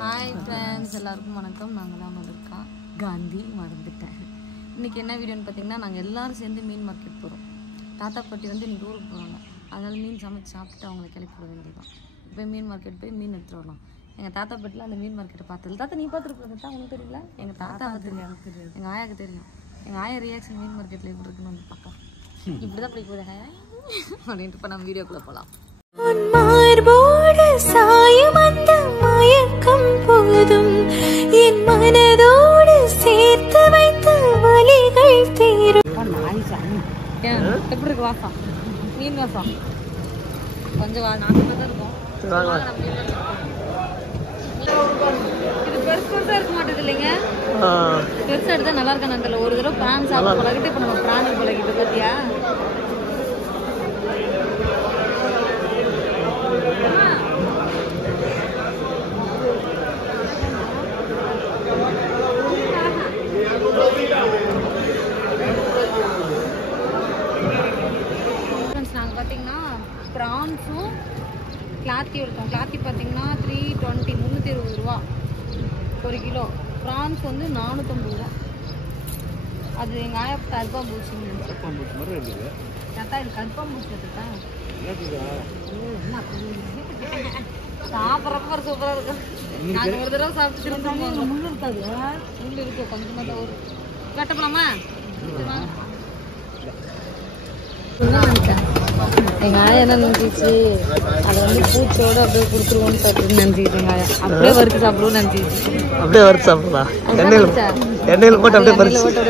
Hi friends, எல்லாருக்கும் வணக்கம். நாங்கள் தான் வந்திருக்கோம். காந்தி மறந்துட்டேன். இன்றைக்கி என்ன வீடியோன்னு பார்த்தீங்கன்னா, நாங்கள் எல்லோரும் சேர்ந்து மீன் மார்க்கெட் போகிறோம். தாத்தா பாட்டி வந்து இன்றைக்கி ஊருக்கு போகிறாங்க. அதனால் மீன் சமைச்சு சாப்பிட்டு அவங்கள கிளப்பி விட வேண்டியதான். இப்போ மீன் மார்க்கெட் போய் மீன் எடுத்துகிட்டு வரலாம். எங்கள் தாத்தா பாட்டியில் அந்த மீன் மார்க்கெட்டை பார்த்தது. தாத்தா நீ பார்த்துருப்பா தான் உங்களுக்கு தெரியல? எங்கள் தாத்தா தெரியும், எனக்கு தெரியும். எங்கள் ஆயாவுக்கு தெரியும். எங்கள் ஆயா ரியாக்ஷன் மீன் மார்க்கெட்டில் எப்படி இருக்குன்னு வந்து பார்க்கலாம். இப்படி தான் பிடிக்க போகுது ஆயா அப்படின்ட்டு. இப்போ நம்ம வீடியோக்குள்ளே போகலாம். சாயம் அந்த மயக்கம் போதும் என் மனதோடு சேர்த்து வைத்த வலிகள் தீரும். எப்படி இருக்கு வாசம்? மீன் வாசம் கொஞ்சம் நாசமா தான் இருக்கும். இது பெருசு பெருசா இருக்க மாட்டேது இல்லைங்க. பெருசா எடுத்தா நல்லா இருக்கா தெரியல. ஒரு தடவை பிரான் சாப்பிட பழகிட்டு இப்ப நம்ம பிரான் பழகிட்டு பாத்தியா? நாங்கள் பார்த்தீங்கன்னா ப்ரான்ஸும் கிளாத்தி எடுத்தோம். கிளாத்தி பார்த்தீங்கன்னா 320 320 ரூபா ஒரு கிலோ. ப்ரான்ஸ் வந்து 450 ரூபா. அது எங்கள் ஆயா கருப்பாம்பூச்சின்னு கரெக்டாக இது கருப்பாம்பூச்சி எடுத்துட்டேன். சாப்பிட்றப்ப ஒரு சூப்பராக இருக்கும். நாங்கள் ஒரு தடவை சாப்பிட்டு திரும்ப முள்ளு இருக்காது. முள்ளு இருக்கும் கொஞ்சமாக தான் ஒரு கட்டப்பலாமா? எங்க ஆயா என்ன நினைச்சிச்சு, அதை வந்து பூச்சோட அப்படியே கொடுத்துருவோன்னு நினைச்சிட்டு எங்க ஆயா அப்படியே வறுத்து சாப்பிடுவோம்னு நினைச்சிச்சு. அப்படியே வறுத்து சாப்பிடுறா? எண்ணெயில் போட்டு அப்படியே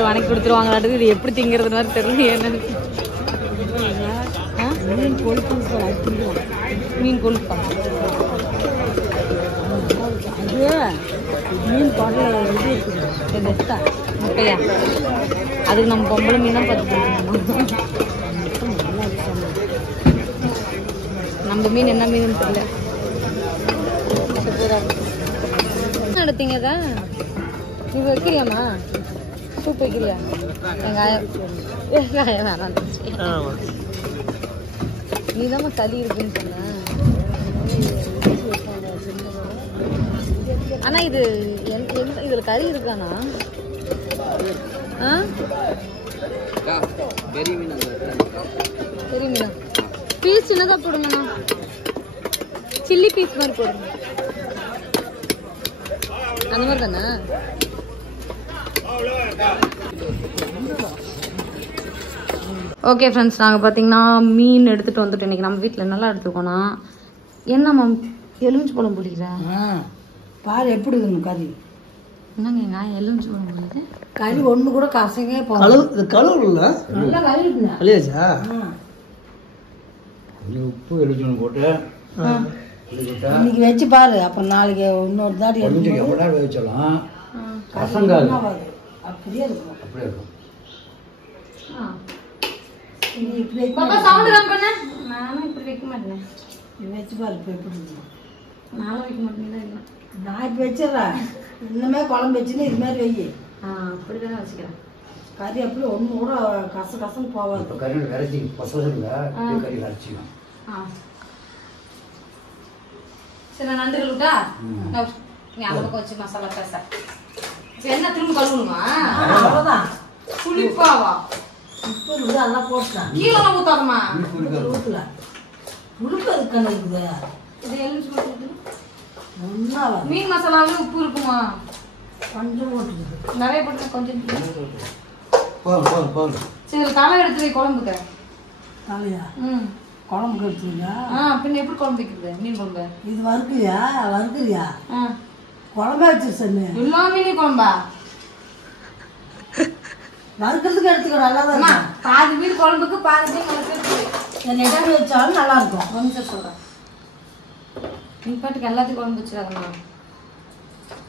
வணக்கி கொடுத்துருவாங்களாட்டு. இது எப்படி திங்கிறது மாதிரி தெரியல. என்னன்னு மீன் கொழுப்பு, மீன் கொழுப்பா? மீன் முட்டையா? அதுக்கு நம்ம பொம்பளை மீன் தான் பார்த்து நம்ம மீன் என்ன மீன் தெரியல. எடுத்தீங்க நீ வைக்கிறியாமா? சூப் வைக்கிறியா? வெங்காயம் வேணாம். நீ தான் சளி இருக்குன்னு சொன்ன. ஆனா இது இதுல கறி இருக்கானா? பெரிய மீனா? பீஸ் சின்னதா போடுங்கண்ணா. சில்லி பீஸ் மாதிரி போடுங்க. அந்த மாதிரி தானே? ஓகே ஃப்ரெண்ட்ஸ், நாங்கள் பார்த்தீங்கன்னா மீன் எடுத்துகிட்டு வந்துட்டோம். இன்றைக்கி நம்ம வீட்டில் நல்லா எடுத்துக்கோனா. என்னம்மா எலுமிச்சு பழம் பிடிக்கிறேன் பாரு எப்படி இருக்குன்னு கறி. என்னங்க எலுமிச்சு பழம் பிடிக்குது? கறி ஒன்று கூட கசங்கே போகணும். கழுவு இல்லை, நல்லா கழுவுங்க. கழுவிச்சா உப்பு எலுமிச்சம் போட்டு இன்னைக்கு வச்சு பாரு. அப்புறம் நாளைக்கு இன்னொரு தாடி வச்சலாம். கசங்காது, அப்படியே இருக்கும். அப்படியே இருக்கும். நானும் இப்படி வைக்க மாட்டேன். வச்சு பாரு இப்போ எப்படி இருக்கும். நானும் வைக்க மாட்டேன். நான் இப்போ வச்சிடறேன். இன்னுமே குழம்பு வச்சுன்னு இது மாதிரி வை. அப்படிதானே வச்சுக்கிறேன். கறி அப்படியே ஒன்று கூட கசன்னு போவாது. இப்போ கறி விரைச்சி பசங்க கறி விரைச்சிக்கலாம். சரி, நான் நண்டு கழுவிட்டா? நீ அந்த பக்கம் வச்சு மசாலா பேச. என்ன திரும்ப கழுவணுமா? அவ்வளோதான். புளிப்பாவா? உப்பு இருக்குது, அதெல்லாம் போட்டுதான். கீழே ஊத்தாதமா? ஊற்றல. உளுப்பு அதுக்கான இருக்குது. இது எலுமிச்சு ஒன்றா மீன் மசாலாவில் உப்பு இருக்குமா? கொஞ்சம் போட்டுக்குது. நிறைய போட்டு கொஞ்சம். போதும். சரி, தலை எடுத்து வை குழம்புக்கு. தலையா? ம், குழம்புக்கு எடுத்துக்கியா? பின்ன எப்படி குழம்பு வைக்கிறது? மீன் குழம்பு இது வறுக்குறியா? குழம்பா வச்சு சொன்னு. எல்லா மீன் குழம்பா? வறுக்கிறதுக்கு எடுத்துக்கோ, நல்லா தான் இருக்கும். பாதி மீன் குழம்புக்கு பாதி மீன் வறுக்கிறதுக்கு. நெட்டாடி வச்சாலும் நல்லா இருக்கும். ஒரு நிமிஷம் சொல்கிறேன். நீ பாட்டுக்கு எல்லாத்தையும் குழம்பு வச்சுருக்காங்கண்ணா.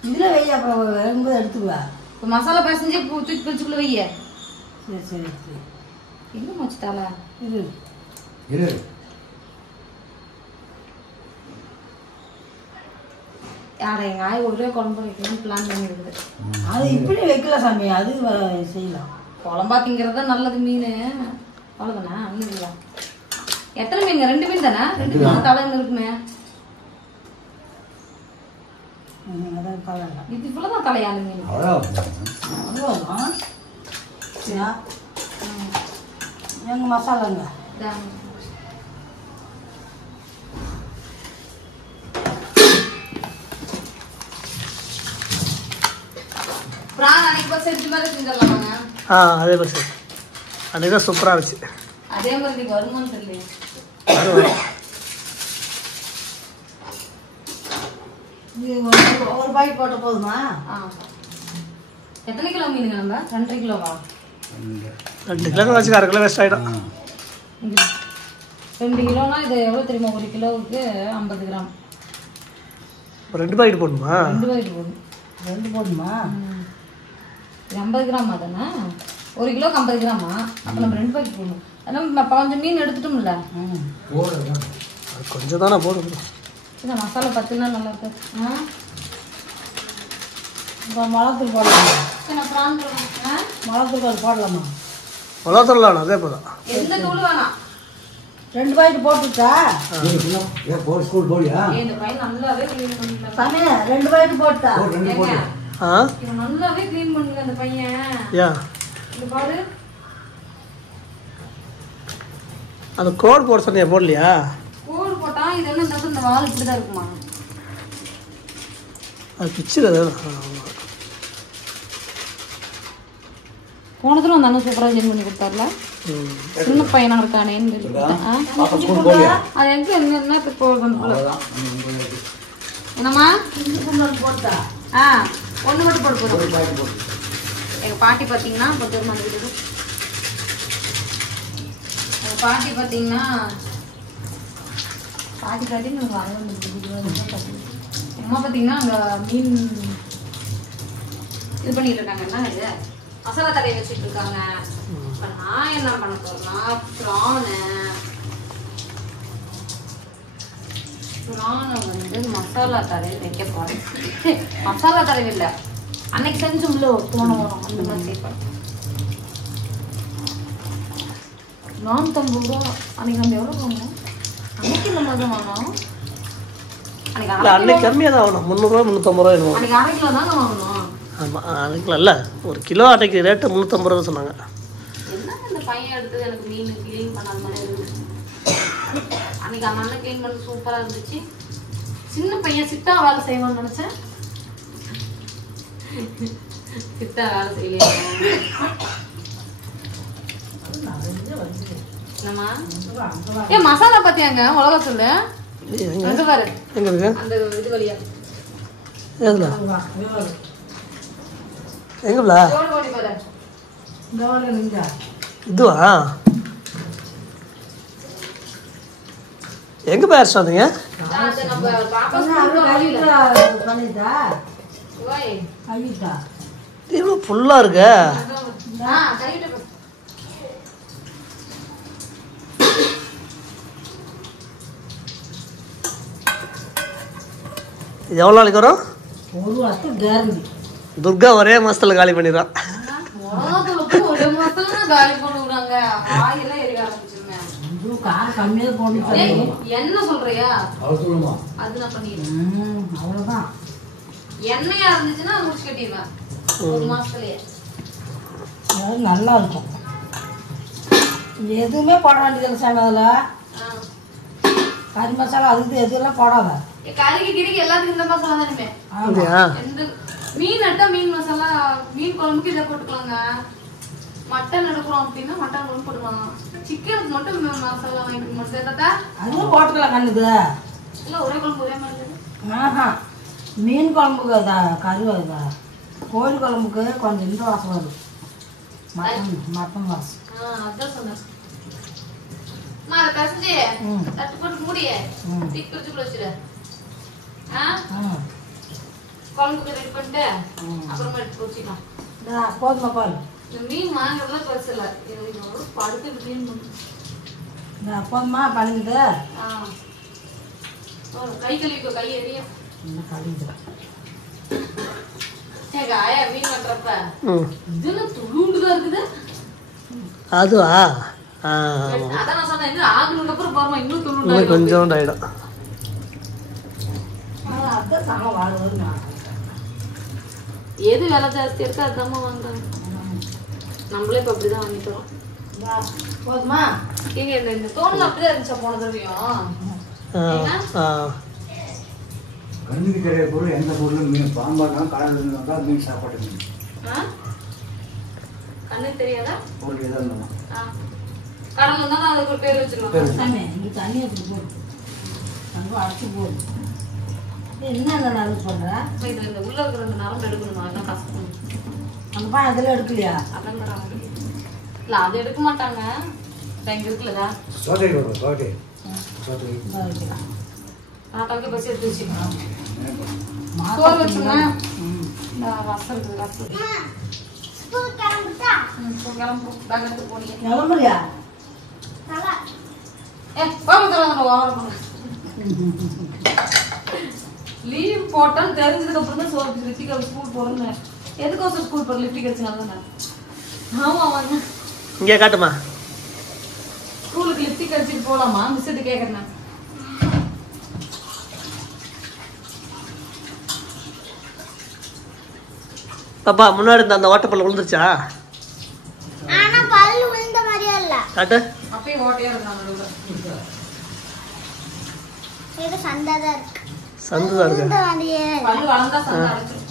இதில் வை, அப்புறம் வரும்போது எடுத்துக்குவா. இப்போ மசாலா பசஞ்சு தூக்கி பிரிச்சுக்குள்ள வைய. சரி. எங்கே வச்சுட்டால? இரு. யாரை எங்கள் ஆய் ஒரே குழம்பு வைக்கணும்னு பிளான் பண்ணியிருக்குது. அது இப்படி வைக்கல சாமி, அது செய்யலாம். குழம்பா திங்கிறது தான் நல்லது. மீன் அவ்வளோதானே? இல்லைங்களா? எத்தனை மீன்? 2 மீன் தானே? 2 மீன் தலைன்னு இருக்குமே. அதான் தலை இது இவ்வளோதான் தலையா அந்த மீன்? அவ்வளோதான் எங்கள் மசாலாங்க இதாங்க. பிரான் அன்னைக்கு போய் செஞ்ச மாதிரி செஞ்சிடலாமாங்க? அதே மாதிரி சரி அன்றைக்கி தான் சூப்பராக இருந்துச்சு. அதே மாதிரி இன்னைக்கு வருமானு தெரியலையே. ஒரு பாக்கெட் போட்ட போதுமா? எத்தனை கிலோ மீனுங்க நம்ம? 2.5 கிலோவா? 2 கிலோ வச்சு 1/2 கிலோ வேஸ்ட் ஆகிடும். 2 கிலோனா இது எவ்வளோ தெரியுமா? 1 கிலோவுக்கு 50 கிராம். 2 பாக்கெட் போடணுமா? 2 பாக்கெட் போடணும். 2 போடணுமா? 50 கிராம் தானே? 1 கிலோக்கு 50 கிராமா? அப்போ நம்ம 2 பாக்கெட் போடணும். அதனால் கொஞ்சம் மீன் எடுத்துட்டோம்ல. அது கொஞ்சம் தானே போடுங்க. இந்த மசாலா பத்துனா நல்லா இருக்கு. இப்போ மிளகாத்தூள் போடலாமா? மிளகாத்தூள் போடலாமா? மிளகாத்தூள் அதே போதும். எந்த தூள் வேணாம். 2 பாக்கெட் போட்டுட்டா ஸ்கூல் போலியா? இந்த பையன் நல்லாவே க்ளீன் பண்ணிக்கலாம். சாமி 2 பாக்கெட் போட்டா இவன் நல்லாவே க்ளீன் பண்ணுங்க அந்த பையன். இங்க பாரு. அந்த கோடு போட சொன்னியா? போடலையா? கோடு போட்டா இது என்ன இந்த வால் இப்படிதான் இருக்குமா? அது பிச்சுறது. போன தடவை அந்த அண்ணன் சூப்பராக க்ளீன் பண்ணி கொடுத்தாருல. சின்ன பையனா இருக்கானேன்னு அது எங்க என்னத்துக்கு போடுறது? என்னம்மா போட்டா ஒன்று மட்டும் போட்டு எங்கள் பாட்டி பார்த்தீங்கன்னா இப்போ திருமணம் எங்கள் பாட்டி பார்த்தீங்கன்னா பாட்டி காட்டின்னு அம்மா பார்த்தீங்கன்னா அங்கே மீன் இது பண்ணிட்டு இருக்காங்கன்னா இது மசாலா தடவை வச்சுட்டு இருக்காங்க. இப்போ நான் என்ன பண்ண போறேன்னா ப்ரானை வந்து மசாலா தடவை வைக்க போறேன். மசாலா தடவை இல்லை, அன்னைக்கு செஞ்சோம்ல போன வரும் அந்த மாதிரி சேர்ப்பேன். 450 ரூபா. அன்னைக்கு நம்ம எவ்வளோ வாங்கணும்? அன்னைக்கு இந்த மாதிரி தான் வாங்கணும். அன்னைக்கு கம்மியாக தான் ஆகணும். 300 ரூபா 350 ரூபா வேணும். அன்னைக்கு 1/2 கிலோ தாங்க வாங்கணும். ஆமாம், அன்னைக்கு இல்லை 1 கிலோ அன்னைக்கு ரேட்டு 350 ரூபா சொன்னாங்க. என்ன இந்த பையன் எடுத்தது எனக்கு மீன் க்ளீன் பண்ணாத மாதிரி இருந்துச்சு. அன்னைக்கு அந்த அண்ணன் க்ளீன் பண்ணி சூப்பராக இருந்துச்சு. சின்ன பையன் சிட்டா வேலை செய்வான்னு நினச்சேன். சிட்டா வேலை செய்யலையா? என்னம்மா ஏன் மசாலா பார்த்தியாங்க? உலகத்துல எங்க பாரு எங்க இருக்கு? அந்த இது வழியா எதுல எங்கல ஓடி பாரு. இதுவா? எங்க பேர் சொன்னீங்க? அது நம்ம பாப்பா இது ஃபுல்லா இருக்கு. இது எவ்வளோ நாளைக்கு வரும்? 1 வருஷம் கேரண்டி. துர்கா ஒரே மாசத்துல காலி பண்ணிடுறான். ஒரு மாசத்துல காலி பண்ணுறாங்க. ஆயிலாம் எரிய ஆரம்பிச்சிருங்க. கார் கம்மியாக போடணும். என்ன சொல்றியா? சொல்லுமா அது நான் பண்ணிடுறேன். அவ்வளோதான். எண்ணெயா இருந்துச்சுன்னா முடிச்சு கட்டிடுவேன் 1 மாசத்துலயே. நல்லா இருக்கும். எதுவுமே போட வேண்டியது சாமி. அதில் கறி மசாலா அதுக்கு எதுவும் போடாத. கறிக்கு கிரிக்கு எல்லாத்துக்கும் இந்த மசாலா தானே. எந்த மீன் நட்டா மீன் மசாலா, மீன் குழம்புக்கு இதை போட்டுக்கலாங்க. மட்டன் எடுக்கிறோம் அப்படின்னா மட்டன் குழம்பு போட்டுக்கலாம். சிக்கனுக்கு மட்டும் மசாலா வாங்கிட்டு மட்டும் சேர்த்தா அதுவும் போட்டுக்கலாம். கண்ணுக்கு இல்லை ஒரே குழம்பு ஒரே மாதிரி. ஆஹா, மீன் குழம்புக்கு இதா கறி வருதா? கோழி குழம்புக்கு கொஞ்சம் இந்த வாசம் வருது. மட்டன் வாசம். அதான் சொன்னேன். அதை கசிஞ்சு தட்டு போட்டு மூடியே தீக்குறிச்சுக்குள்ள வச்சுரு. குழம்புக்கு ரெடி பண்ணிட்டு அப்புறமா எடுத்து பொரிச்சிக்கலாம். போதுமா பாரு. இந்த மீன் வாங்குறதுலாம் பெருசு இல்லை. படுத்து க்ளீன் பண்ணு. போதுமா பண்ணிது. கை கழுவிக்கோ, கை எரியும். கழிவு ஆயா மீன் வெட்டுறப்ப இதுல துளுண்டுதான் இருக்குது. அதுவா? அதான் நான் சொன்னேன், ஆகுனதுக்கு அப்புறம் பாருமா இன்னும் துளுண்டு கொஞ்சோண்டு ஆயிடும். அதான் சமம் வாழ்வது நான் எது விலை ஜாஸ்தி இருக்கோ அதுதாம்மா வாங்குறாங்க. நம்மளே இப்போ அப்படிதான் வாங்கிட்டோம். போதுமா? நீங்க இந்த தோணில் அப்படிதான் இருந்துச்சா போன தடவையும்? கண்ணுக்கு தெரிய பொருள் எந்த பொருளும் மீன் பாம்பாக கடல் வந்தால் மீன் சாப்பாடு மீன் கண்ணுக்கு தெரியாதா பொருள் எதாக இருந்தாலும் கடல் வந்தாலும் அதுக்கு ஒரு பேர் வச்சிருவாங்க. சாமி இங்கே தண்ணி வச்சுட்டு போடு தங்கம் அரைச்சி போடு. என்ன அந்த நறுக்கு பண்ணுற? இதில் இந்த உள்ள இருக்கிற அந்த நரம்பு எடுக்கணுமா? அதான் கஷ்டம். அந்த பா அதில் எடுக்கலையா? அதான் தராங்க. இல்லை அது எடுக்க மாட்டாங்க. இங்கே இருக்குல்லதா சோதனை வரும் சோதனை சோதனை வைக்கலாம். நாட்டாக்கே பசி எடுத்து வச்சுக்கலாம். சோறு வச்சுங்க. ரசம் இருக்குது ரசம். கிளம்பு பேக் எடுத்து போனீங்க. கிளம்புறியா? லீவ் போட்டால் தெரிஞ்சதுக்கு அப்புறம் தான் சோறு லிப்டிக் ஸ்கூல் போறேன்னு. எதுக்கோசம் ஸ்கூல் போற லிப்டிக் அடிச்சனால தான். ஆமா வாங்க இங்கே காட்டுமா ஸ்கூலுக்கு லிப்டிக் அடிச்சுட்டு போலாமா? மிஸ் கிட்ட கேட்கறேன். பாப்பா முன்னாடி இருந்த அந்த ஓட்டப்பல்ல விழுந்துருச்சா? ஆனா பல்லு விழுந்த மாதிரியே இல்ல. காட்டு. அப்பயே ஓட்டையா இருந்தாங்க. இது சந்ததா இருக்கு. சந்து தான் இருக்கு. விழுந்த மாதிரியே. பல்லு வளர்ந்தா சண்டை அடைச்சிடும்.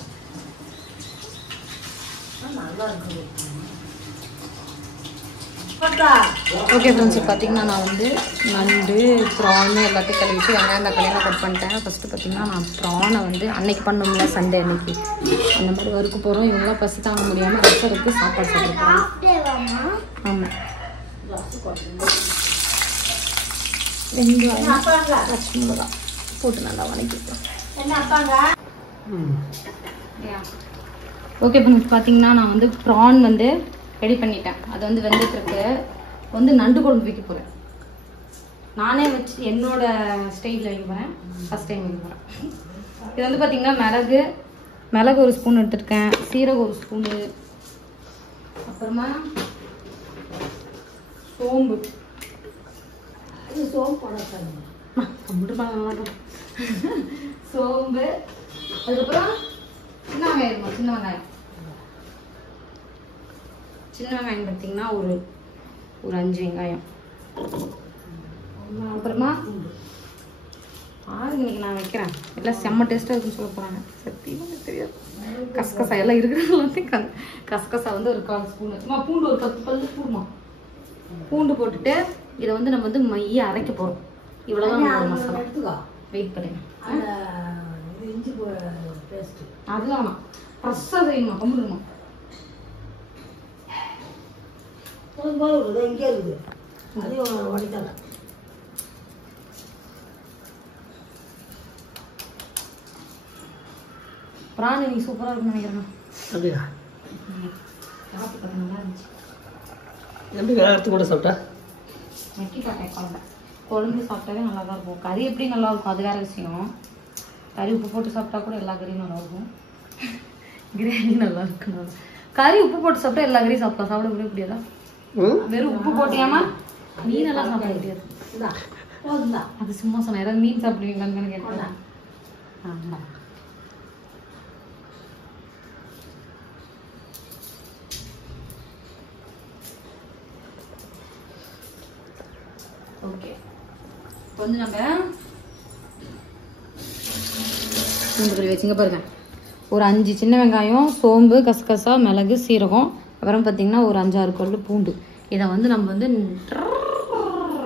நல்லா இருக்குது. ஓகே ஃப்ரெண்ட்ஸ், பார்த்தீங்கன்னா நான் வந்து நண்டு ப்ரான் எல்லாத்தையும் கழுவிட்டு வெங்காயம் தக்காளியெல்லாம் கட் பண்ணிட்டேன். ஃபஸ்ட்டு பார்த்தீங்கன்னா நான் ப்ரானை வந்து அன்னைக்கு பண்ணோம்ல சண்டே அன்னைக்கு அந்த மாதிரி வறுக்க போகிறோம். இவங்களாம் பசி தாங்க முடியாமல் ரசம் இருக்குது சாப்பாடு சாப்பிட போகிறோம். ஆமாம், வெங்காயம் பச்சை மிளகா போட்டு நல்லா வதக்கிட்டோம். என்ன அப்பாங்க? ஓகே ஃப்ரெண்ட்ஸ், பார்த்தீங்கன்னா நான் வந்து ப்ரான் வந்து ரெடி பண்ணிட்டேன். அது வந்து வெந்துட்டுருக்கு. வந்து நண்டு குழம்பு வைக்க போகிறேன். நானே வச்சு என்னோட ஸ்டைலில் வைக்க போகிறேன். ஃபஸ்ட் டைம் வைக்க போகிறேன். இது வந்து பார்த்திங்கன்னா மிளகு ஒரு ஸ்பூன் எடுத்துருக்கேன், சீரகம் ஒரு ஸ்பூனு, அப்புறமா சோம்பு. இது சோம்பு போடாது. சோம்பு, அதுக்கப்புறம் சின்ன வெங்காயம். சின்ன வெங்காயம் பார்த்தீங்கன்னா ஒரு 5 வெங்காயம். அப்புறமா இன்னைக்கு நான் வைக்கிறேன். எல்லாம் செம்ம டேஸ்ட்டாக இருக்குன்னு சொல்ல போகிறாங்க. சத்தியமாக எனக்கு தெரியாது. கசகசா எல்லாம் இருக்கிற எல்லாத்தையும் கசகசா வந்து ஒரு 1/4 ஸ்பூனு. பூண்டு ஒரு 10 பல்லு பூண்டுமா. பூண்டு போட்டுட்டு இதை வந்து நம்ம வந்து மைய அரைக்க போகிறோம். இவ்வளோதான் மசாலா. எடுத்துக்கோ. வெயிட் பண்ணுங்க. இஞ்சி பேஸ்ட்டு அதெல்லாம் ஃப்ரெஷ்ஷாக செய்யணுமா? கம்முடுமா. போதும் இங்கே இருக்குது. அதையும் வடித்தாங்க. பிராணி நீ சூப்பராக இருக்குன்னு நினைக்கிறேன். அப்படியா? சாப்பிட்டு நல்லா இருந்துச்சு. எப்படி வேறு கூட சாப்பிட்டா? நக்கி பார்த்தேன் குழம்பு சாப்பிட்டாவே நல்லா தான் இருக்கும். கறி எப்படி நல்லா இருக்கும் அது வேற விஷயம். கறி உப்பு போட்டு சாப்பிட்டா கூட எல்லா கறியும் நல்லா இருக்கும். கிரேவி நல்லா இருக்கும். கறி உப்பு போட்டு சாப்பிட்டா எல்லா கறியும் சாப்பிடலாம். சாப்பிட முடியாதா? வெறும் உப்பு போட்டியாமா மீன் எல்லாம் சாப்பிட முடியாது. அது சும்மா சொன்னேன். யாராவது மீன் சாப்பிடுவீங்களான்னு கேட்டேன். ஆமாம். ஓகே, இப்போ வந்து நம்ம பூண்டு வச்சுங்க பாருங்க. ஒரு 5 சின்ன வெங்காயம், சோம்பு, கசகசா, மிளகு, சீரகம், அப்புறம் பார்த்தீங்கன்னா ஒரு 5-6 பல்லு பூண்டு. இதை வந்து நம்ம வந்து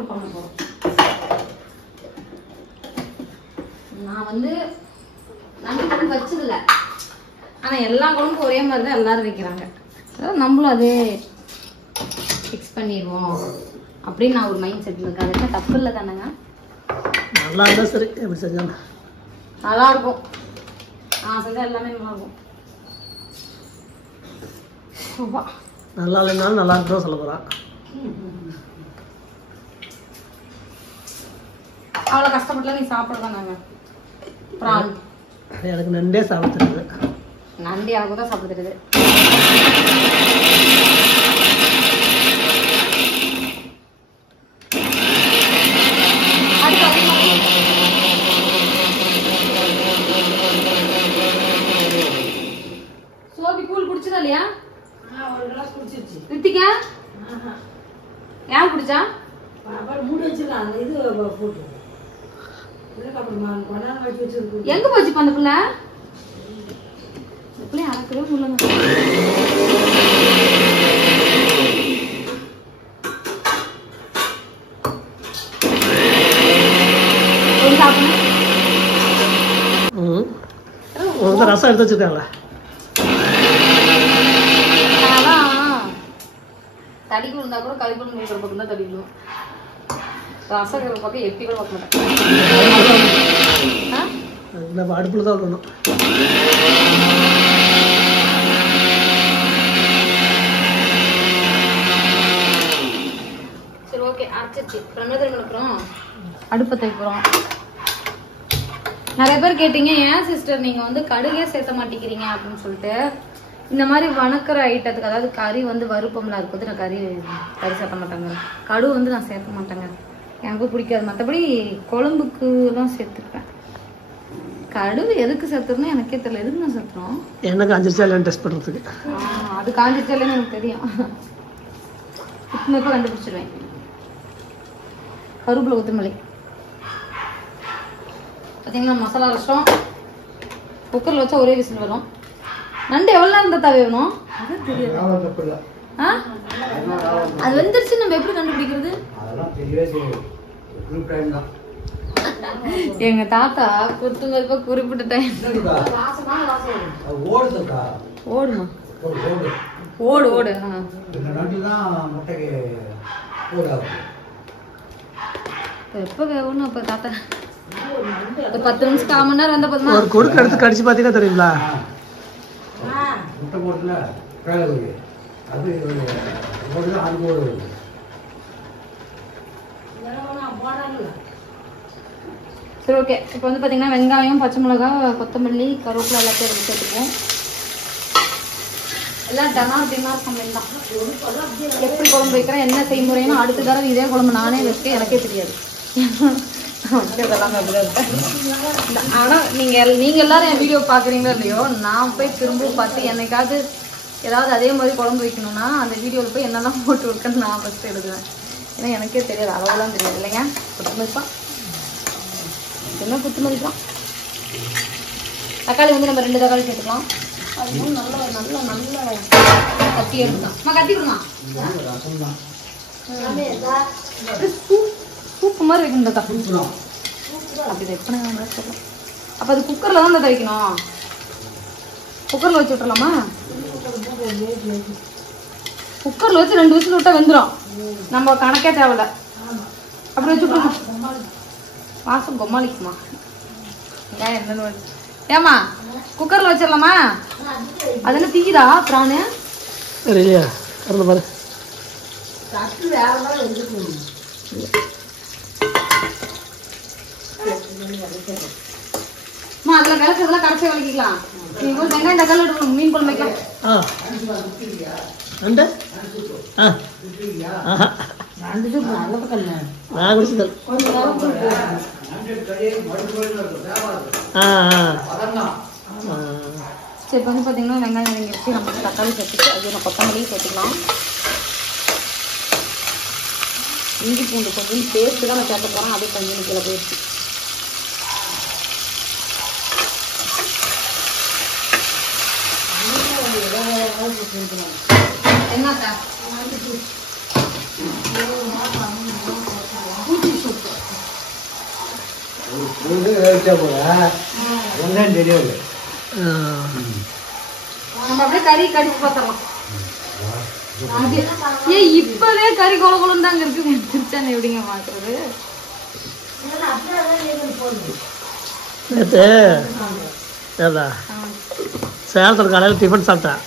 பண்ண போகிறோம். நான் வந்து நண்டு குழம்பு வச்சதில்லை. ஆனால் எல்லா குழம்பும் ஒரே மாதிரி தான் எல்லாரும் வைக்கிறாங்க. அதாவது நம்மளும் அதே ஃபிக்ஸ் பண்ணிடுவோம் அப்படின்னு நான் ஒரு மைண்ட் செட் இருக்கேன். அது என்ன தப்பு இல்லை தானேங்க? நல்லா இருந்தால் சரி. எப்படி செஞ்சாலும் நல்லா இருக்கும். நான் செஞ்சால் எல்லாமே நல்லா இருக்கும். நல்லா இல்லைனாலும் நல்லா இருக்குன்னு சொல்ல போகிறான். அவ்வளோ கஷ்டப்பட்டுலாம் நீ சாப்பிடலாம். நாங்கள் ப்ரான் எனக்கு நண்டே சாப்பிட தெரியுது. நண்டி எனக்கு தான் சாப்பிட தெரியுது. இல்லையா? ஒரு கிளாஸ் குடிச்சிருச்சு. ரித்திகா யார் குடிச்சா? அப்புறம் மூடி வச்சிருக்கான் அந்த இது போட்டு. இல்லைக்கா அப்படி கொண்டாந்து வச்சு வச்சிருக்கு. எங்க போச்சு இப்ப அந்த பிள்ளை? இந்த பிள்ளைய அறக்கவே முடியலங்க. ரசம் எடுத்து வச்சிருக்காங்களா? தடிக்கு இருந்தா கூட கழிப்பணம் முடிக்கிற பக்கம் தான் தடிக்கணும். ரசங்கிற பக்கம் எப்படி கூட பார்க்க மாட்டேன். அடுப்புல தான் இருக்கணும். சரி ஓகே அரைச்சிருச்சு. அப்புறம் என்ன தெரியுமா அப்புறம் அடுப்பை தைக்கிறோம். நிறைய பேர் கேட்டீங்க ஏன் சிஸ்டர் நீங்க வந்து கடுகே சேர்த்த மாட்டேங்கிறீங்க அப்படின்னு சொல்லிட்டு. இந்த மாதிரி வணக்கிற ஐட்டத்துக்கு அதாவது கறி வந்து வறுப்பம்லாம் இருக்குது நான் கறி சேர்த்த மாட்டேங்க. கடு வந்து நான் சேர்க்க மாட்டேங்க, எனக்கு பிடிக்காது. மற்றபடி குழம்புக்கு எல்லாம் சேர்த்துப்பேன். கடுகு எதுக்கு சேர்த்துறோம்னு எனக்கே தெரியல. எதுக்கு நான் சேர்த்துறோம்? என்ன காஞ்சிருச்சா இல்லைன்னு டெஸ்ட் பண்ணுறதுக்கு. அது காஞ்சிருச்சா இல்லைன்னு எனக்கு தெரியும். இப்போ கண்டுபிடிச்சிருவேன். கருவேப்பிலை கொத்தமல்லி பார்த்தீங்கன்னா மசாலா ரசம் குக்கரில் வச்சா ஒரே விசில் வரும். நண்டு எவ்வளோ நேரம் இருந்தால் வேணும்? அது தெரியாது. அது வந்துருச்சு நம்ம எப்படி கண்டுபிடிக்கிறது? எங்க தாத்தா குத்துங்க குறிப்பிட்ட டைம் ஓடுமா ஓடு ஓடு எப்ப வேகணும் அப்ப தாத்தா? ஒரு 10 நிமிஷம் 1/4 மணி நேரம் வந்த போதுமா? ஒரு கொடுக்க எடுத்து கடிச்சு பார்த்தீங்கன்னா தெரியுங்களா? முட்டை போட்டுல அது சரி ஓகே. இப்போ வந்து பார்த்தீங்கன்னா வெங்காயம், பச்சை மிளகா, கொத்தமல்லி, கருவேப்பிலை எல்லாத்தையும் எடுத்து சேர்த்துக்குவோம். எல்லாம் டின்னர் சமையல் தான். எப்படி குழம்பு வைக்கிறேன் என்ன செய்முறைன்னு அடுத்த தடவை இதே குழம்பு நானே வச்சு எனக்கே தெரியாது. ஆனா நீங்க எல்லாரும் என் வீடியோ பாக்குறீங்களோ இல்லையோ, நான் போய் திரும்ப பார்த்து என்னைக்காவது ஏதாவது அதே மாதிரி குழம்பு வைக்கணும்னா அந்த வீடியோவில் போய் என்னெல்லாம் போட்டு விட்டுன்னு நான் ஃபஸ்ட்டு எழுதுவேன். ஏன்னா எனக்கே தெரியாது, அளவுலாம் தெரியாது இல்லைங்க. கொத்தமல்லி தான் என்ன கொத்தமல்லி தான். தக்காளி வந்து நம்ம 2 தக்காளி சேர்த்துக்கலாம். அது நல்ல நல்ல நல்ல கத்தி எடுத்துக்கலாம். கத்தி கொடுமா சூப்பு மாதிரி வைக்கணும் தாத்தா. அப்படி எப்படி சொல்லலாம். அப்போ அது குக்கரில் தான் தாத்தா வைக்கணும். குக்கரில் வச்சு விட்டுறலாமா? குக்கரில் வச்சு 2 விசில் விட்டா வெந்துடும். நம்ம கணக்கே தேவையில்ல. அப்படி வச்சு விட்டுருமா? வாசம் கொம்மாளிக்குமா? என்னன்னு ஏமா குக்கரில் வச்சிடலாமா? அது என்ன தீக்குதா பிராணு? இல்லையா திறந்து பாரு. அதுல விளக்குறதுலாம் கடைசி விளக்கிக்கலாம். நீங்க ஒரு வெங்காயம் தக்காளி எடுக்கணும். மீன் குழம்பு வைக்கலாம். நான் குடிச்சது. சரி இப்போ வந்து பார்த்தீங்கன்னா வெங்காயம் வதங்கிடுச்சு. நம்ம தக்காளி சேர்த்துட்டு அது நம்ம கொத்தமல்லியும் சேர்த்துக்கலாம். இஞ்சி பூண்டு கொஞ்சம் பேஸ்ட்டு தான் நான் சேர்க்க போகிறேன். அது கொஞ்சம் கீழே போயிடுச்சு. என்னக்கா தெரியாது. நம்ம அப்படியே கறி கடிச்சு பார்த்துடலாம். ஏன் இப்பவே கறி கொல கொலன்னு தாங்க இருக்கு. திருச்சானே எப்படிங்க மாத்துறது? நேற்று ஏதா சேலத்தில் கடையில் டிஃபன் சாப்பிட்டேன்.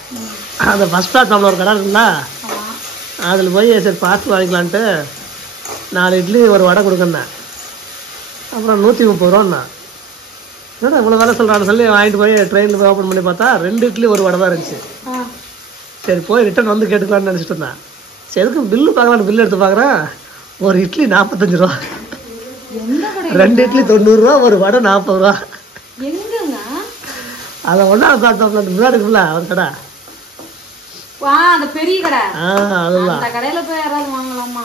அந்த ஃபஸ்ட் கிளாஸ் நம்மள ஒரு கடை இருக்குங்களா, அதில் போய் சரி பார்த்து வாங்கிக்கலான்ட்டு 4 இட்லி ஒரு வடை கொடுக்கணும். அப்புறம் 130 ரூபாண்ணா. என்னடா இவ்வளோ வேலை சொல்கிறான்னு சொல்லி வாங்கிட்டு போய் ட்ரெயினில் போய் ஓப்பன் பண்ணி பார்த்தா 2 இட்லி ஒரு வடை தான் இருந்துச்சு. சரி போய் ரிட்டர்ன் வந்து கேட்டுக்கலான்னு நினச்சிட்டு இருந்தேன். சரி எதுக்கு பில்லு பார்க்கலான்னு பில்லு எடுத்து பார்க்குறேன். ஒரு இட்லி 45 ரூபா, 2 இட்லி 90 ரூபா, ஒரு வடை 40 ரூபா. எங்கங்க அதை ஒன்றா சாப்பிட்டோம்ல முன்னாடி இருக்குல்ல ஒரு கடை, அந்த பெரிய கடை அதுதான் அந்த கடையில போய் யாராவது வாங்கலாமா?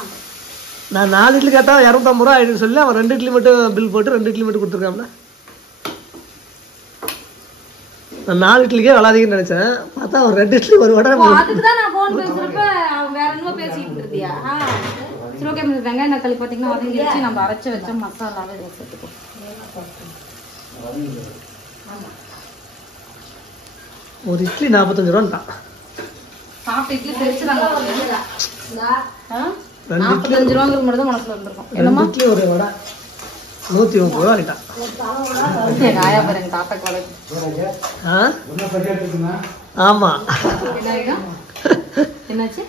நான் 4 இட்லி கேட்டா 250 ரூபா ஆயிடுன்னு சொல்லி அவன் 2 இட்லி மட்டும் பில் போட்டு 2 இட்லி மட்டும் கொடுத்துருக்காம்ல. நான் 4 இட்லிக்கே வளாதீங்கன்னு நினைச்சேன். பார்த்தா அவர் 2 இட்லி ஒரு வடை. அதுக்குதான் நான் போன் பேசுறப்ப வேற என்னமோ பேசிட்டு இருந்தியா? சரி ஓகே. வெங்காயம் தக்காளி பாத்தீங்கன்னா வதங்கிடுச்சு. நம்ம அரைச்சு வச்ச மசாலாவை சேர்த்துக்கோ. ஒரு இட்லி 45 ரூபான்ட்டான். சாப்பிட்ட இட்லி தெரிச்சுதாங்க 45 ரூபாங்கிறது மட்டும் தான் மனசுல இருந்திருக்கும். 2 இட்லி ஒரு வடை 130 ரூபா ஆயிட்டான். ஆயா பாரு எங்க தாத்தாக்கு வடை. ஆமா என்னாச்சு?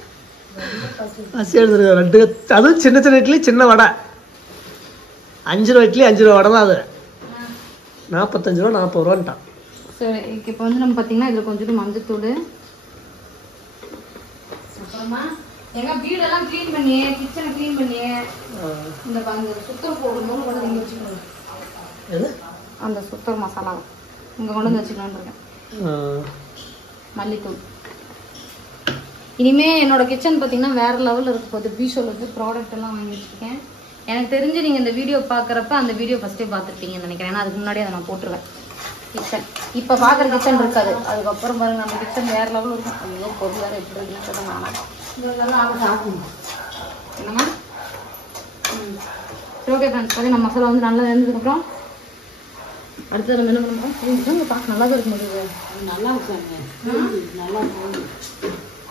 பசி எடுத்துருக்க 2. அதுவும் சின்ன சின்ன இட்லி சின்ன வடை. 5 ரூபா இட்லி 5 ரூபா வடை தான் அது. 45 ரூபா 40 ரூபான்ட்டான். சரி இப்போ வந்து நம்ம பார்த்தீங்கன்னா இதில் கொஞ்சம் மஞ்சத்தூள், அப்புறமா எங்க வீடெல்லாம் க்ளீன் பண்ணி கிச்சனை க்ளீன் பண்ணி இந்த சுத்தம் போடணும்னு கொண்டு வந்து இங்கே வச்சுக்கணும். அந்த சுத்தர் மசாலா இங்கே கொண்டு வந்து வச்சுக்கலான்னு இருக்கேன். மல்லித்தூள். இனிமே என்னோட கிச்சன் பார்த்தீங்கன்னா வேற லெவலில் இருக்க போகுது. மீஷோவில் வந்து ப்ராடக்ட் எல்லாம் வாங்கி வச்சுருக்கேன். எனக்கு தெரிஞ்சு நீங்கள் இந்த வீடியோ பார்க்குறப்ப அந்த வீடியோ ஃபஸ்ட்டே பார்த்துருப்பீங்கன்னு நினைக்கிறேன். ஏன்னா அதுக்கு முன்னாடி அதை நான் போட்டுருவேன். கிச்சன் இப்போ பார்க்குற கிச்சன் இருக்காது. அதுக்கப்புறம் பாருங்க நம்ம கிச்சன் வேற லெவலில் இருக்கும். ஐயோ பொருள் வேறு எப்படி இருக்குன்னு சாப்பிடணும். என்னம்மா? சரி ஓகே ஃப்ரெண்ட்ஸ். அதே நம்ம மசாலா வந்து நல்லா இருந்ததுக்கப்புறம் அடுத்தது நம்ம என்ன பண்ணுறோம்? பார்க்க நல்லா தான் இருக்கும். நல்லா இருக்காங்க. நல்லா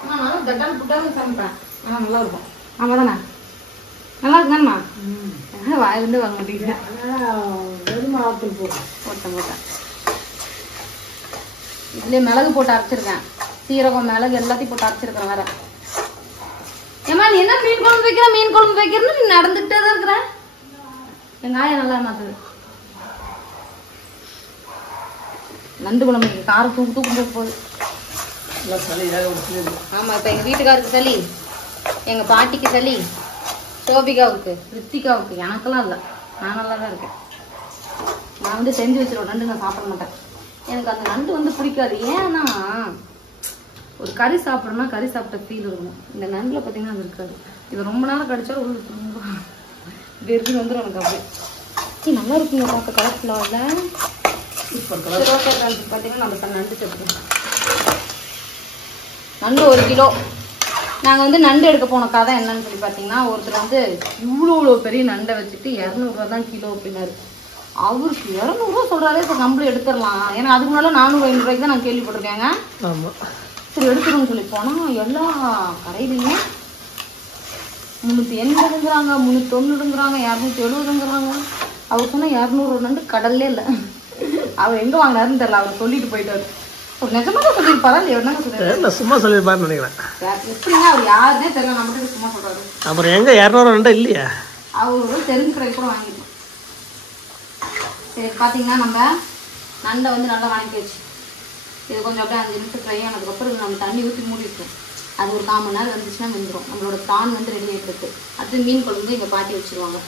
நானும் தட்டால் புட்டாலும் சமைப்பேன். நல்லா இருக்கும். ஆமாம் தானே? நல்லா இருக்குதானம்மா? வாயிலிருந்து வாங்க மாட்டேங்குது. வெறுமாவத்தில் போட்டேன். இதுலேயே மிளகு போட்டு அரைச்சிருக்கேன். சீரகம் மிளகு எல்லாத்தையும் போட்டு அரைச்சிருக்கேன் வேற. ஏமா நீ என்ன மீன் குழம்பு வைக்கிறன்னு நீ நடந்துகிட்டே தான் இருக்கிற. எங்க ஆயா நல்லா மாத்துது. நண்டு குழம்பு காரம் தூக்கு போகுது. ஆமா இப்ப எங்க வீட்டுக்காருக்கு சளி, எங்க பாட்டிக்கு சளி, சோபிகாவுக்கு, ரித்திகாவுக்கு, எனக்கெல்லாம் இல்லை. நான் நல்லா தான் இருக்கேன். நான் வந்து செஞ்சு வச்சிருவேன். நண்டு நான் சாப்பிட மாட்டேன். எனக்கு அந்த நண்டு வந்து பிடிக்காது. ஏன்னா ஒரு கறி சாப்பிட்றோம்னா கறி சாப்பிட்ட ஃபீல் இருக்கும். இந்த நண்டில் பார்த்தீங்கன்னா அது இருக்காது. இது ரொம்ப நேரம் கடிச்சாலும் உள்ள ரொம்ப வெறுப்பு வந்துடும் எனக்கு. அப்படியே நல்லா இருக்குங்க பார்க்க கலர்ஃபுல்லாக. இப்போ பார்த்தீங்கன்னா நம்ம நண்டு சாப்பிடுவோம். நண்டு 1 கிலோ. நாங்கள் வந்து நண்டு எடுக்க போன கதை என்னன்னு சொல்லி பார்த்தீங்கன்னா, ஒருத்தர் வந்து இவ்வளோ பெரிய நண்டை வச்சுட்டு 200 ரூபா தான் கிலோ அப்படின்னாரு. அவருக்கு 200 ரூபா சொல்றாரு. இப்போ நம்மளும் எடுத்துடலாம். ஏன்னா அதுக்கு முன்னால 400-500 ரூபாய்க்கு தான் நான் கேள்விப்பட்டிருக்கேங்க. சரி எடுத்துருன்னு சொல்லி போனால் எல்லா கடையிலையுமே 380ங்கிறாங்க, 390ங்கிறாங்க, 270ங்கிறாங்க. அவர் சொன்ன 200 நண்டு கடல்லே இல்லை. அவர் எங்கே வாங்கினாருன்னு தெரியல. அவர் சொல்லிட்டு போயிட்டாரு. நிஜமாக சொல்லியிருப்பாரா இல்லை என்னங்க சொல்றாரு? சும்மா சொல்லியிருப்பாருன்னு நினைக்கிறேன். எப்படிங்க அவர் யாருன்னே தெரியல. நம்மகிட்ட சும்மா சொல்றாரு. அப்புறம் எங்க 200 நண்டா இல்லையா? அவரு தெரிஞ்சுக்கிற கூட வாங்கிட்டோம். சரி பார்த்தீங்கன்னா நம்ம நண்டை வந்து நல்லா வணக்கி வச்சு இது கொஞ்சம் அப்படியே 5 நிமிஷம் ஃப்ரை ஆனதுக்கப்புறம் நம்ம தண்ணி ஊற்றி மூடிட்டோம். அது ஒரு 1/4 மணி நேரம் வந்துச்சுன்னா வெந்துடும். நம்மளோட ப்ரான் வந்து ரெடி ஆகிட்டு இருக்கு. அடுத்து மீன் குழம்பு எங்கள் பாட்டி வச்சுருவாங்க.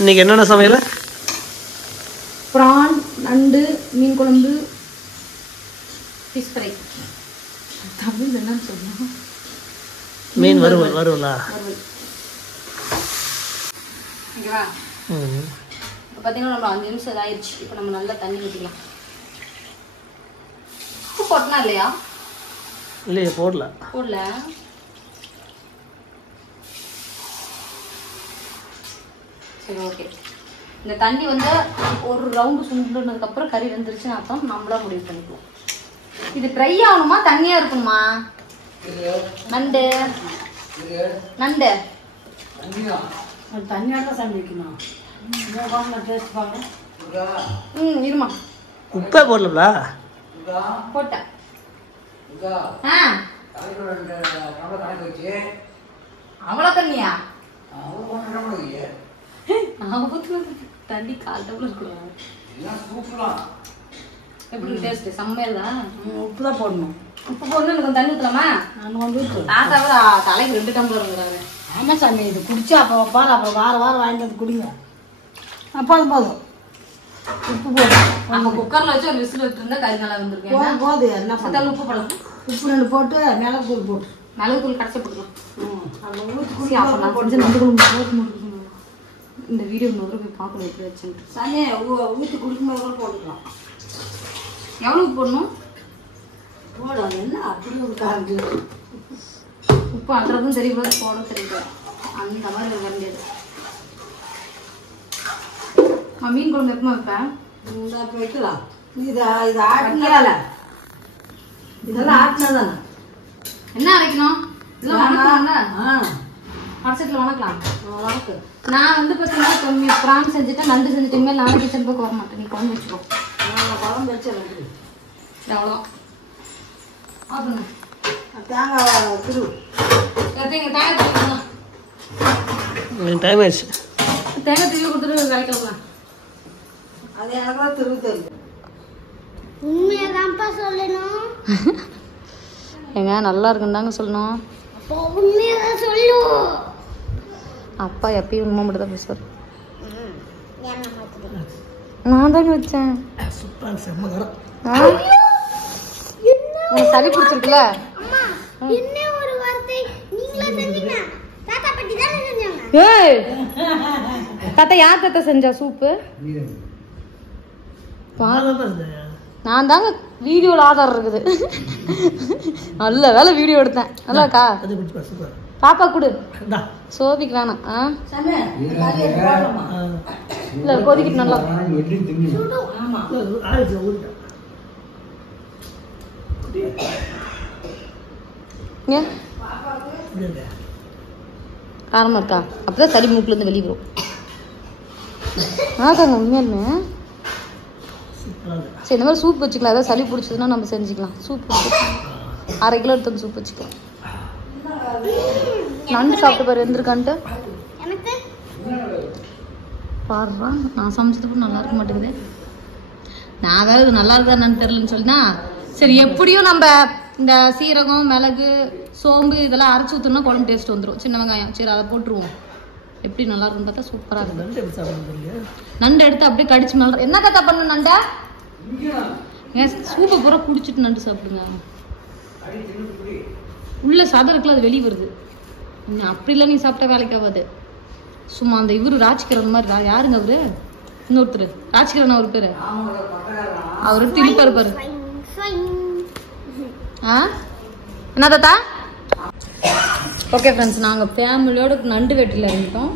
இன்னைக்கு என்னென்ன சமையல்? ப்ரான், நண்டு, மீன் குழம்பு, ஃபிஷ் ஃப்ரை. தமிழ் என்னன்னு சொன்னா மீன் வறுவல். வறுவலா? ஓகேவா? இப்போ பார்த்தீங்கன்னா நம்ம 5 நிமிஷம் இதாகிடுச்சு. இப்போ நம்ம நல்லா தண்ணி ஊற்றிக்கலாம். உப்பு போட்டனா இல்லையா? இல்லையே போடல. சரி ஓகே. இந்த தண்ணி வந்து ஒரு ரவுண்டு சுண்டுனதுக்கப்புறம் கறி வெந்துருச்சுன்னு அர்த்தம். நம்மளா முடிவு பண்ணிக்குவோம். இது ட்ரை ஆகணுமா தண்ணியாக இருக்குமா? நண்டு தண்ணியாக தான் சமைக்கணும். டேஸ்ட் பாருங்க. இருமா உப்பே போடலா? போட்டேன். அவ்வளோ தண்ணியா? தண்ணி காலத்தவள இருக்கிறோம். எப்படி டேஸ்ட்? செம்மையா தான். உப்பு தான் போடணும். உப்பு போடணும். எனக்கு தண்ணி ஊற்றலாமா? நான் வந்து தாத்தாவை தலைக்கு 2 டம்ளர் வந்துடுறாங்க. ஆமாம் சாமி. இது குடிச்சா அப்போ பாரு. அப்புறம் வாரம் வாங்கிட்டு வந்து குடிங்க. போதும். உப்பு போடு. நம்ம குக்கர்ல வச்சு ஒரு விசில் விட்டுருந்தா கறி நல்லா வந்துருக்கேன். போது என்ன சித்தாலும் உப்பு போடலாம். உப்பு 2 போட்டு மிளகு தூள் போட்டு மிளகு தூள் கடைசி போட்டுக்கலாம். அந்த ஊற்றி சரி, அப்ப நான் செஞ்ச நண்டு குழம்பு போட்டு முடிக்கணும். இந்த வீடியோ முதல்ல போய் பார்க்கணும் எப்படி வச்சுட்டு. சனி ஊற்றி குடிக்கும்போது கூட போட்டுக்கலாம். எவ்வளோ உப்பு போடணும்? போடும் என்ன அப்படி ஒரு கரண்டி உப்பு அன்றதும் தெரியக்கூடாது, போட தெரியக்கூடாது. அந்த மாதிரி வேண்டியது. மீன் குழம்பு எப்பமா வைப்பேன்? இந்த வைக்கலாம். இது ஆட்டினால இதெல்லாம் ஆட்டினா தானே. என்ன அரைக்கணும்? இதெல்லாம் வணக்கலாம்ல? பட்சத்தில் வணக்கலாம். வணக்கு. நான் வந்து பார்த்தீங்கன்னா ப்ரான் செஞ்சுட்டு நண்டு செஞ்சுட்டு நானும் கிச்சன் பக்கம் வர மாட்டேன். நீ குழம்பு வச்சுக்கோ. நான் குழம்பு வச்சு அவ்வளோதான். அப்படின்னா தேங்காய் திரு தேங்காய் திருவிழா டைம் ஆயிடுச்சு. தேங்காய் திருவி கொடுத்துட்டு கலைக்கலாம். அது எனக்குலாம் திரு தெரியும். உண்மையதான்ப்பா சொல்லணும். ஏங்க நல்லா இருக்குன்னு தாங்க சொல்லணும். அப்போ உண்மையதான் சொல்லு. அப்பா எப்பயும் உண்மை மட்டும் தான் பேசுவார். என்ன மாதிரி? நான் தாங்க வச்சேன். சூப்பர் செம்ம கரம். உனக்கு சளி பிடிச்சிருக்குல்ல? அம்மா, என்ன ஒரு வார்த்தை நீங்களே செஞ்சீங்க? தாத்தா பட்டி தானே செஞ்சாங்க. ஏய் தாத்தா யார் தாத்தா செஞ்சா சூப்பு? நான் தாங்க வீடியோல ஆதாரம் இருக்குது. நல்ல வேலை வீடியோ எடுத்தேன். நல்லாக்கா பாப்பா கொடு. சோபிக்கு வேணாம். இல்ல கொதிக்கிட்டு நல்லா காரமா இருக்கா? அப்பதான் சளி மூக்குல இருந்து வெளியே வரும். ஆகாங்க உண்மையாலுமே. சரி, இந்த மாதிரி சூப் வச்சுக்கலாம். ஏதாவது சளி பிடிச்சதுன்னா நம்ம செஞ்சுக்கலாம். சூப் 1/2 கிலோ எடுத்து சூப் வச்சுக்கலாம். நண்டு சாப்பிட்டு பாரு எந்திருக்கான்ட்டு எனக்கு பாடுறா. நான் சமைச்சது நல்லா இருக்க மாட்டேங்குது. நான் வேற இது நல்லா இருக்கா என்னன்னு தெரியலன்னு சொல்லினா சரி, எப்படியும் நம்ம இந்த சீரகம் மிளகு சோம்பு இதெல்லாம் அரைச்சி ஊற்றோம்னா குழம்பு டேஸ்ட் வந்துடும். சின்ன வெங்காயம் சரி அதை போட்டுருவோம். எப்படி நல்லா இருக்குன்னு பார்த்தா சூப்பராக இருக்கும். நண்டு எடுத்து அப்படியே கடிச்சு மேலே என்ன தாத்தா பண்ணு நண்டை ஏன் சூப்பை பூரா குடிச்சிட்டு நண்டு சாப்பிடுங்க. உள்ள சதை இருக்குல்ல அது வெளியே வருது. அப்படிலாம் நீ சாப்பிட்டா வேலைக்கு ஆகாது. சும்மா அந்த இவரு ராஜ்கிரண் மாதிரி யாருங்க அவரு? இன்னொருத்தர் ராஜ்கிரண் அவர் பேரு. அவரு திருப்பி இருப்பாரு. என்ன தாத்தா? ஓகே ஃப்ரெண்ட்ஸ், நாங்கள் ஃபேமிலியோட நண்டு வெட்டியில் இருந்துட்டோம்.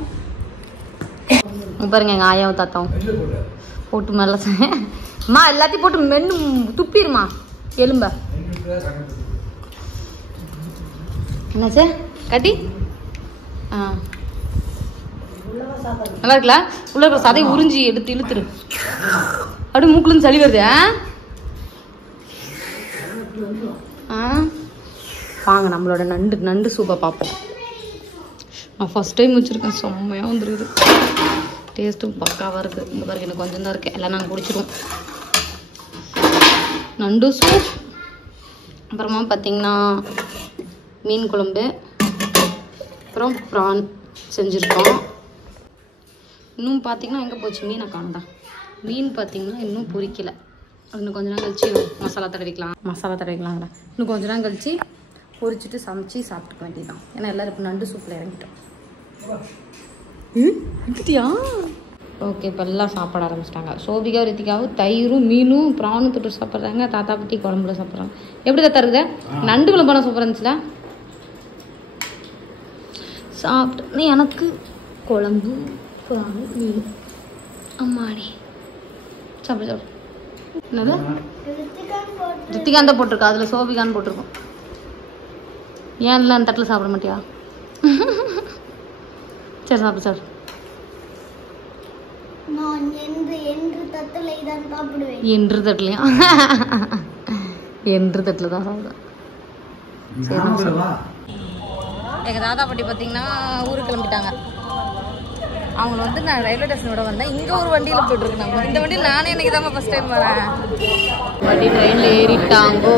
பாருங்க எங்கள் ஆயாவும் தாத்தாவும் போட்டு மேலே அம்மா எல்லாத்தையும் போட்டு மென்னு துப்பிடுமா எலும்ப. என்னாச்சு கட்டி? நல்லா இருக்குல்ல? உள்ள இருக்கிற சதையை உறிஞ்சி எடுத்து இழுத்துரு. அப்படியே மூக்குலேருந்து சளி வருது. வாங்க நம்மளோட நண்டு சூப்பை பார்ப்போம். நான் ஃபர்ஸ்ட் டைம் வச்சுருக்கேன். செம்மையாக வந்துருக்குது. டேஸ்ட்டும் பக்காவாக இருக்குது. இந்த பாருங்க எனக்கு கொஞ்சம் தான் இருக்குது. எல்லாம் நாங்கள் குடிச்சிடுவோம். நண்டு சூப், அப்புறமா பார்த்திங்கன்னா மீன் குழம்பு, அப்புறம் ப்ரான் செஞ்சுருக்கோம். இன்னும் பார்த்திங்கன்னா எங்கே போச்சு மீனை காணதான். மீன் பார்த்திங்கன்னா இன்னும் பொரிக்கலை. இன்னும் கொஞ்ச நேரம் கழிச்சு மசாலா தடவிக்கலாங்களா. இன்னும் கொஞ்ச நேரம் கழிச்சு பொரிச்சிட்டு சமைச்சு சாப்பிட்டுக்க வேண்டியதான். ஏன்னா எல்லோரும் இப்போ நண்டு சூப்பில் இறங்கிட்டோம். இறங்கிட்டியா? ஓகே, இப்போ எல்லாம் சாப்பிட ஆரம்பிச்சிட்டாங்க. சோபிகா ரித்திகாவும் தயிரும் மீனும் ப்ரானும் தொட்டு சாப்பிட்றாங்க. தாத்தா பட்டி குழம்புல சாப்பிட்றாங்க. எப்படி தாத்தா இருக்குது? நண்டு குழம்பு போனால் சூப்பராக இருந்துச்சுல. சாப்பிட்டு எனக்கு குழம்பு ப்ரானு மீன். அம்மாடி சாப்பிடு சாப்பிடு. என்னது ரித்திகான் தான் போட்டிருக்கா? அதில் சோபிகான்னு போட்டிருக்கோம். ஏன் இல்லை அந்த தட்டில் சாப்பிட மாட்டியா? சரி சாப்பிடு சார். நான் என்று தட்டலை தான் சாப்பிடுவேன். என்று தட்டலையா? என்று தட்டில் தான் சாப்பிடுவேன். எங்கள் தாத்தா பாட்டி பார்த்தீங்கன்னா ஊருக்கு கிளம்பிட்டாங்க. அவங்கள வந்து நான் ரயில்வே ஸ்டேஷனோட வந்தேன். இங்கே ஒரு வண்டியில் போயிட்டுருக்கு. நம்ம இந்த வண்டியில் நானே இன்னைக்கு தான் ஃபஸ்ட் டைம் வரேன். வண்டி ட்ரெயினில் ஏறிட்டாங்கோ.